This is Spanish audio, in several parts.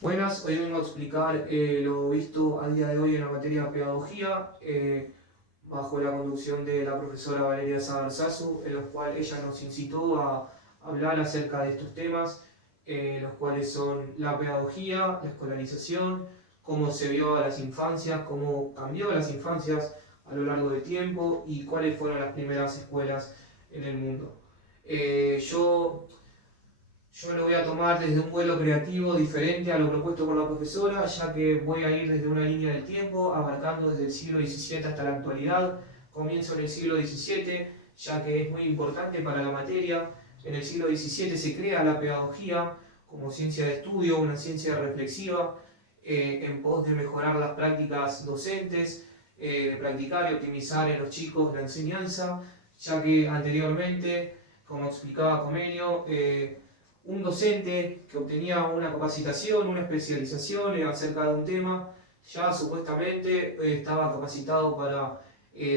Buenas, hoy vengo a explicar lo visto a día de hoy en la materia de pedagogía, bajo la conducción de la profesora Valeria Sagarzazu, en los cual ella nos incitó a hablar acerca de estos temas, los cuales son la pedagogía, la escolarización, cómo se vio a las infancias, cómo cambió a las infancias a lo largo del tiempo y cuáles fueron las primeras escuelas en el mundo. Yo lo voy a tomar desde un vuelo creativo diferente a lo propuesto por la profesora, ya que voy a ir desde una línea del tiempo, abarcando desde el siglo XVII hasta la actualidad. Comienzo en el siglo XVII, ya que es muy importante para la materia. En el siglo XVII se crea la pedagogía como ciencia de estudio, una ciencia reflexiva, en pos de mejorar las prácticas docentes, de practicar y optimizar en los chicos la enseñanza, ya que anteriormente, como explicaba Comenio, un docente que obtenía una capacitación, una especialización acerca de un tema, ya supuestamente estaba capacitado para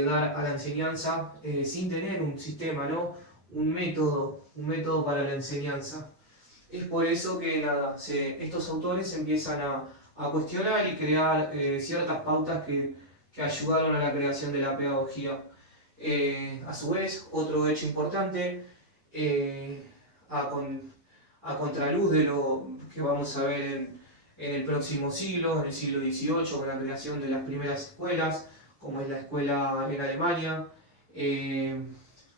dar a la enseñanza sin tener un sistema, ¿no? Un método para la enseñanza. Es por eso que nada, estos autores empiezan a cuestionar y crear ciertas pautas que ayudaron a la creación de la pedagogía. A su vez, otro hecho importante, a, con, a contraluz de lo que vamos a ver en el próximo siglo, en el siglo XVIII, con la creación de las primeras escuelas, como es la escuela en Alemania.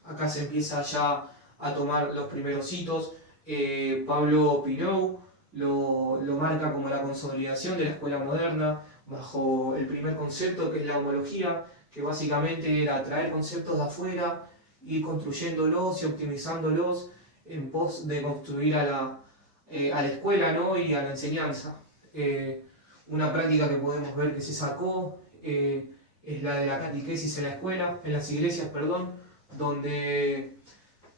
Acá se empieza ya a tomar los primeros hitos. Pablo Pineau lo marca como la consolidación de la escuela moderna, bajo el primer concepto, que es la homología, que básicamente era traer conceptos de afuera, ir construyéndolos y optimizándolos en pos de construir a la escuela, ¿no? Y a la enseñanza. Una práctica que podemos ver que se sacó es la de la catequesis en la escuela, en las iglesias, perdón, donde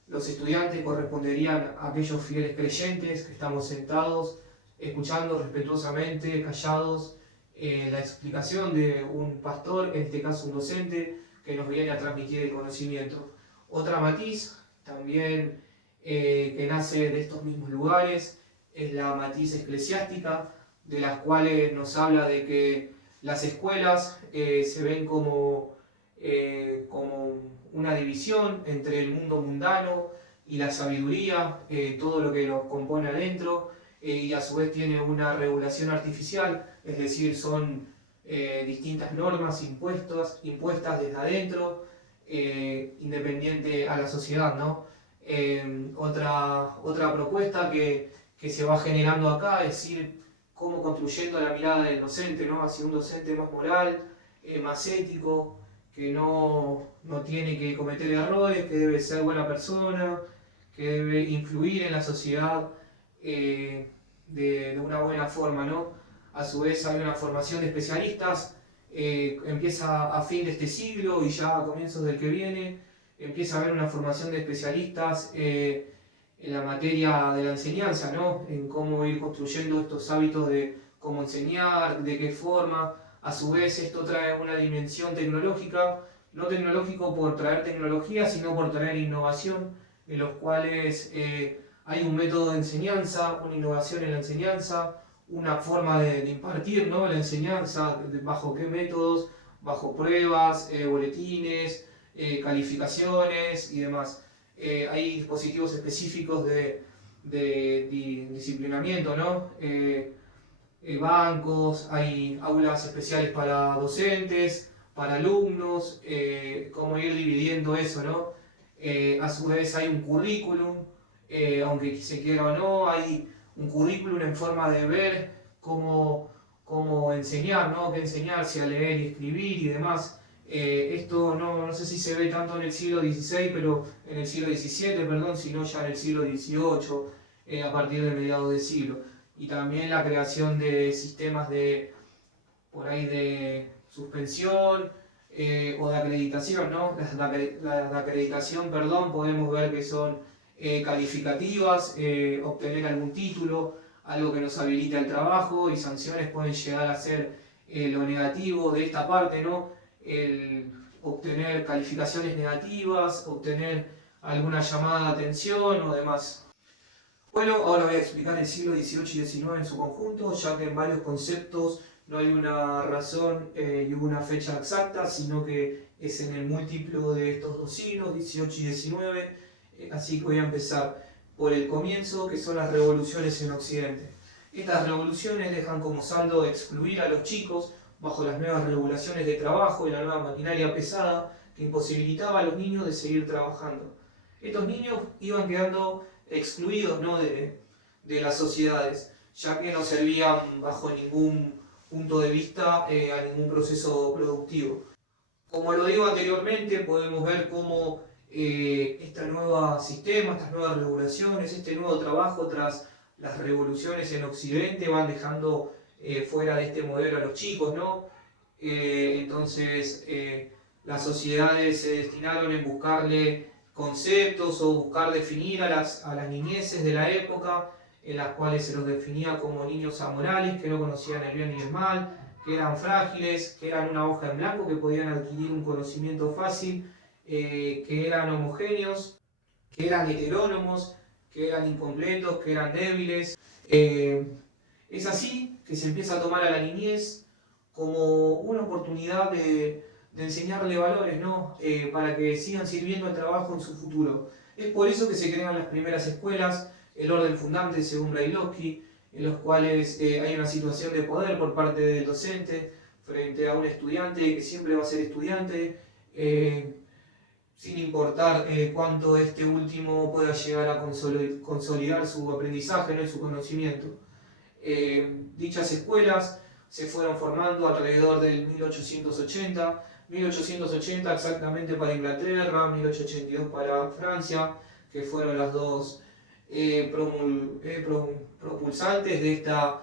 los estudiantes corresponderían a aquellos fieles creyentes que estamos sentados, escuchando respetuosamente, callados, la explicación de un pastor, en este caso un docente, que nos viene a transmitir el conocimiento. Otra matiz, también que nace de estos mismos lugares, es la matiz eclesiástica, de las cuales nos habla de que las escuelas se ven como una división entre el mundo mundano y la sabiduría, todo lo que nos compone adentro, y a su vez tiene una regulación artificial, es decir, son distintas normas impuestas desde adentro, independiente a la sociedad, ¿no? Otra propuesta que se va generando acá es ir cómo construyendo la mirada del docente, ¿no? Hacia un docente más moral, más ético, que no tiene que cometer errores, que debe ser buena persona, que debe influir en la sociedad de una buena forma, ¿no? A su vez hay una formación de especialistas, empieza a fin de este siglo y ya a comienzos del que viene, empieza a haber una formación de especialistas en la materia de la enseñanza, ¿no? En cómo ir construyendo estos hábitos de cómo enseñar, de qué forma. A su vez esto trae una dimensión tecnológica, no tecnológico por traer tecnología, sino por traer innovación, en los cuales hay un método de enseñanza, una innovación en la enseñanza, una forma de impartir, ¿no? La enseñanza, bajo qué métodos, bajo pruebas, boletines, calificaciones y demás. Hay dispositivos específicos de disciplinamiento, ¿no? Bancos, hay aulas especiales para docentes, para alumnos, cómo ir dividiendo eso, ¿no? A su vez hay un currículum, aunque se quiera o no, hay un currículum en forma de ver cómo enseñar, ¿no? Qué enseñarse a leer y escribir y demás. Esto no sé si se ve tanto en el siglo XVI, pero en el siglo XVII, perdón, sino ya en el siglo XVIII, a partir de mediados del siglo. Y también la creación de sistemas por ahí de suspensión o de acreditación, ¿no? Las de acreditación, perdón, podemos ver que son calificativas, obtener algún título, algo que nos habilite al trabajo, y sanciones pueden llegar a ser lo negativo de esta parte, ¿no? El obtener calificaciones negativas, obtener alguna llamada de atención o demás. Bueno, ahora voy a explicar el siglo XVIII y XIX en su conjunto, ya que en varios conceptos no hay una razón y una fecha exacta, sino que es en el múltiplo de estos dos siglos, XVIII y XIX. Así que voy a empezar por el comienzo, que son las revoluciones en Occidente. Estas revoluciones dejan como saldo excluir a los chicos bajo las nuevas regulaciones de trabajo y la nueva maquinaria pesada que imposibilitaba a los niños de seguir trabajando. Estos niños iban quedando excluidos, ¿no?, de las sociedades, ya que no servían bajo ningún punto de vista a ningún proceso productivo. Como lo digo anteriormente, podemos ver cómo este nuevo sistema, estas nuevas regulaciones, este nuevo trabajo tras las revoluciones en Occidente van dejando fuera de este modelo a los chicos, ¿no? Entonces las sociedades se destinaron en buscarle conceptos o buscar definir a las niñeces de la época, en las cuales se los definía como niños amorales, que no conocían el bien ni el mal, que eran frágiles, que eran una hoja en blanco, que podían adquirir un conocimiento fácil, que eran homogéneos, que eran heterónomos, que eran incompletos, que eran débiles. Es así que se empieza a tomar a la niñez como una oportunidad de enseñarle valores, ¿no? Para que sigan sirviendo al trabajo en su futuro. Es por eso que se crean las primeras escuelas, el orden fundante según Brailovsky, en los cuales hay una situación de poder por parte del docente frente a un estudiante que siempre va a ser estudiante, sin importar cuánto este último pueda llegar a consolidar su aprendizaje, ¿no?, y su conocimiento. Dichas escuelas se fueron formando alrededor del 1880, 1880 exactamente para Inglaterra, 1882 para Francia, que fueron las dos propulsantes de esta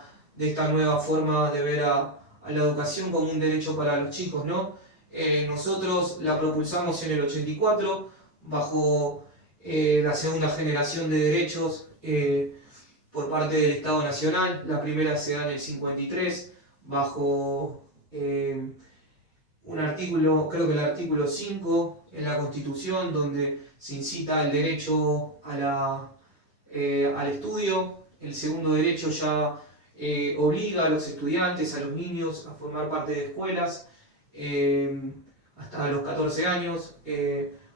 nueva forma de ver a la educación como un derecho para los chicos, ¿no? Nosotros la propulsamos en el 84 bajo la segunda generación de derechos por parte del Estado Nacional. La primera se da en el 53 bajo un artículo, creo que el artículo 5 en la Constitución, donde se incita el derecho al estudio. El segundo derecho ya obliga a los estudiantes, a los niños, a formar parte de escuelas hasta los 14 años.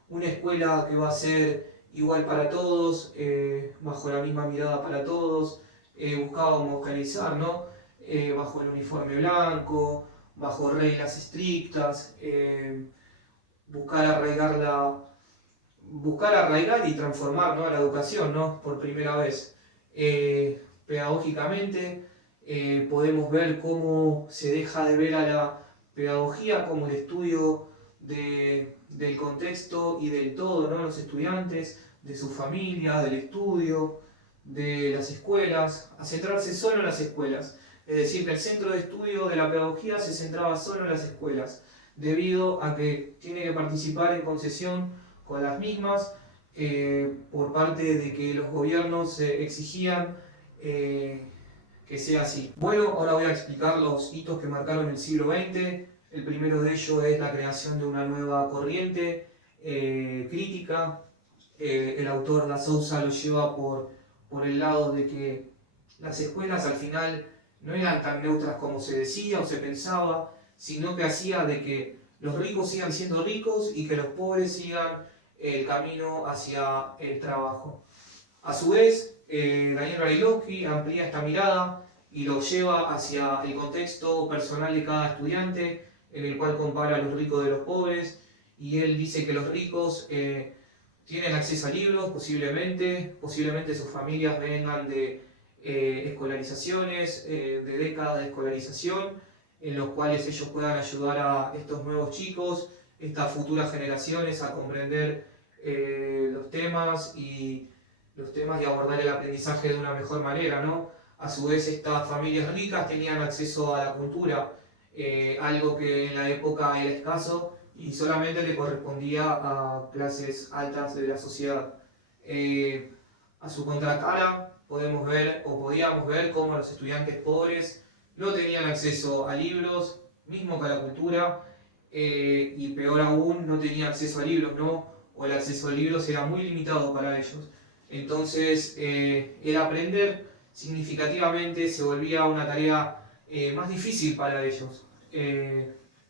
Una escuela que va a ser igual para todos, bajo la misma mirada para todos. Buscábamos homogeneizar, ¿no? Bajo el uniforme blanco, bajo reglas estrictas, buscar arraigar y transformar, ¿no?, la educación, ¿no?, por primera vez. Pedagógicamente podemos ver cómo se deja de ver a la pedagogía como el estudio del contexto y del todo, ¿no?, los estudiantes, de su familia, del estudio, de las escuelas, a centrarse solo en las escuelas. Es decir, que el centro de estudio de la pedagogía se centraba solo en las escuelas, debido a que tiene que participar en concesión con las mismas, por parte de que los gobiernos exigían que sea así. Bueno, ahora voy a explicar los hitos que marcaron el siglo XX. El primero de ellos es la creación de una nueva corriente crítica. El autor Da Souza lo lleva por el lado de que las escuelas al final no eran tan neutras como se decía o se pensaba, sino que hacía de que los ricos sigan siendo ricos y que los pobres sigan el camino hacia el trabajo. A su vez, Daniel Brailovsky amplía esta mirada y lo lleva hacia el contexto personal de cada estudiante, en el cual compara a los ricos de los pobres, y él dice que los ricos tienen acceso a libros, posiblemente sus familias vengan de escolarizaciones, de décadas de escolarización, en los cuales ellos puedan ayudar a estos nuevos chicos, estas futuras generaciones, a comprender los temas y abordar el aprendizaje de una mejor manera, ¿no? A su vez, estas familias ricas tenían acceso a la cultura, algo que en la época era escaso y solamente le correspondía a clases altas de la sociedad. A su contracara podíamos ver cómo los estudiantes pobres no tenían acceso a libros, mismo que a la cultura, y peor aún, no tenían acceso a libros, ¿no? O el acceso a libros era muy limitado para ellos. Entonces el aprender significativamente se volvía una tarea más difícil para ellos.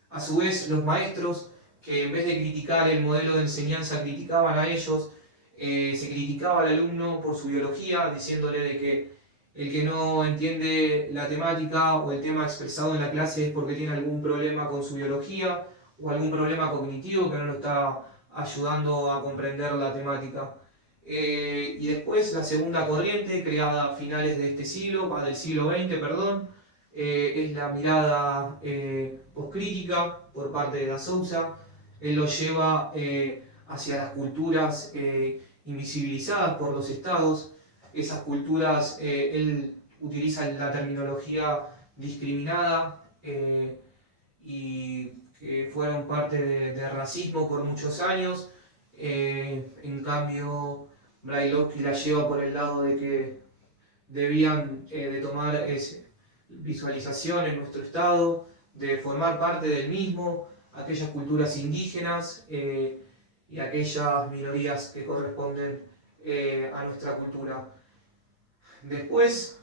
A su vez, los maestros, que en vez de criticar el modelo de enseñanza, criticaban a ellos, se criticaba al alumno por su biología, diciéndole de que el que no entiende la temática o el tema expresado en la clase es porque tiene algún problema con su biología o algún problema cognitivo que no lo está ayudando a comprender la temática. Y después la segunda corriente, creada a finales de este siglo, del siglo XX, perdón, es la mirada poscrítica por parte de Da Souza. Él lo lleva hacia las culturas invisibilizadas por los estados. Esas culturas, él utiliza la terminología discriminada y que fueron parte de racismo por muchos años. En cambio, Brailovsky la lleva por el lado de que debían de tomar visualización en nuestro estado, de formar parte del mismo, aquellas culturas indígenas y aquellas minorías que corresponden a nuestra cultura. Después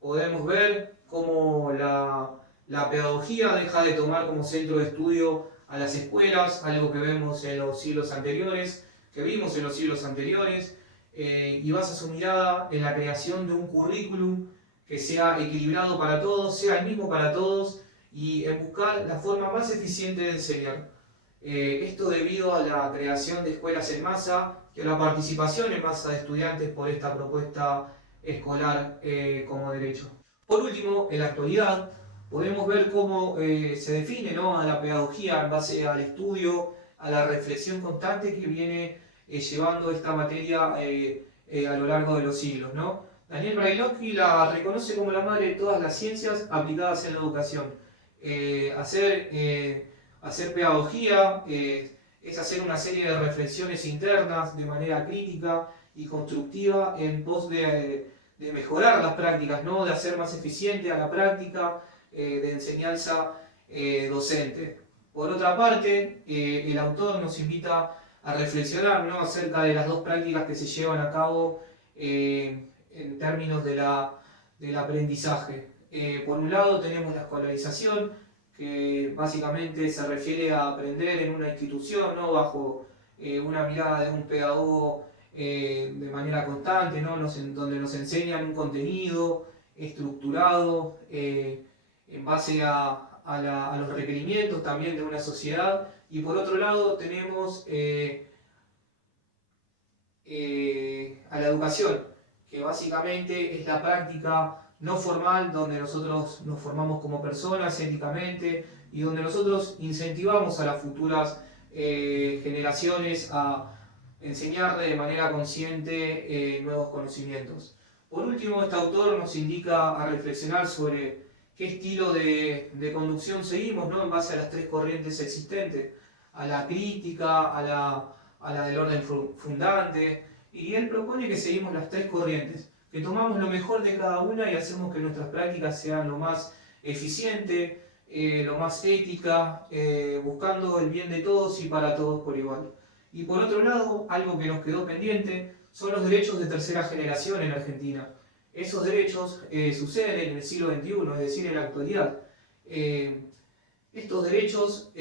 podemos ver cómo la pedagogía deja de tomar como centro de estudio a las escuelas, algo que vemos en los siglos anteriores, que vimos en los siglos anteriores, y basa su mirada en la creación de un currículum que sea equilibrado para todos, sea el mismo para todos, y en buscar la forma más eficiente de enseñar. Esto debido a la creación de escuelas en masa y a la participación en masa de estudiantes por esta propuesta escolar como derecho. Por último, en la actualidad, podemos ver cómo se define, ¿no?, a la pedagogía en base al estudio, a la reflexión constante que viene llevando esta materia a lo largo de los siglos, ¿no? Daniel Brailovsky la reconoce como la madre de todas las ciencias aplicadas en la educación. Hacer pedagogía es hacer una serie de reflexiones internas de manera crítica y constructiva en pos de mejorar las prácticas, ¿no?, de hacer más eficiente a la práctica de enseñanza docente. Por otra parte, el autor nos invita a reflexionar, ¿no?, acerca de las dos prácticas que se llevan a cabo en términos del aprendizaje. Por un lado tenemos la escolarización, que básicamente se refiere a aprender en una institución, ¿no?, bajo una mirada de un pedagogo de manera constante, ¿no?, donde nos enseñan un contenido estructurado en base a los requerimientos también de una sociedad. Y por otro lado tenemos a la educación, que básicamente es la práctica no formal donde nosotros nos formamos como personas éticamente y donde nosotros incentivamos a las futuras generaciones a enseñar de manera consciente nuevos conocimientos. Por último, este autor nos indica a reflexionar sobre qué estilo de conducción seguimos, ¿no?, en base a las tres corrientes existentes, a la crítica, a la del orden fundante, y él propone que seguimos las tres corrientes, que tomamos lo mejor de cada una y hacemos que nuestras prácticas sean lo más eficiente, lo más ética, buscando el bien de todos y para todos por igual. Y por otro lado, algo que nos quedó pendiente son los derechos de tercera generación en Argentina. Esos derechos suceden en el siglo XXI, es decir, en la actualidad. Estos derechos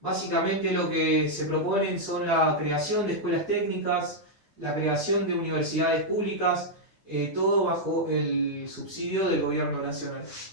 básicamente lo que se proponen son la creación de escuelas técnicas, la creación de universidades públicas, todo bajo el subsidio del gobierno nacional.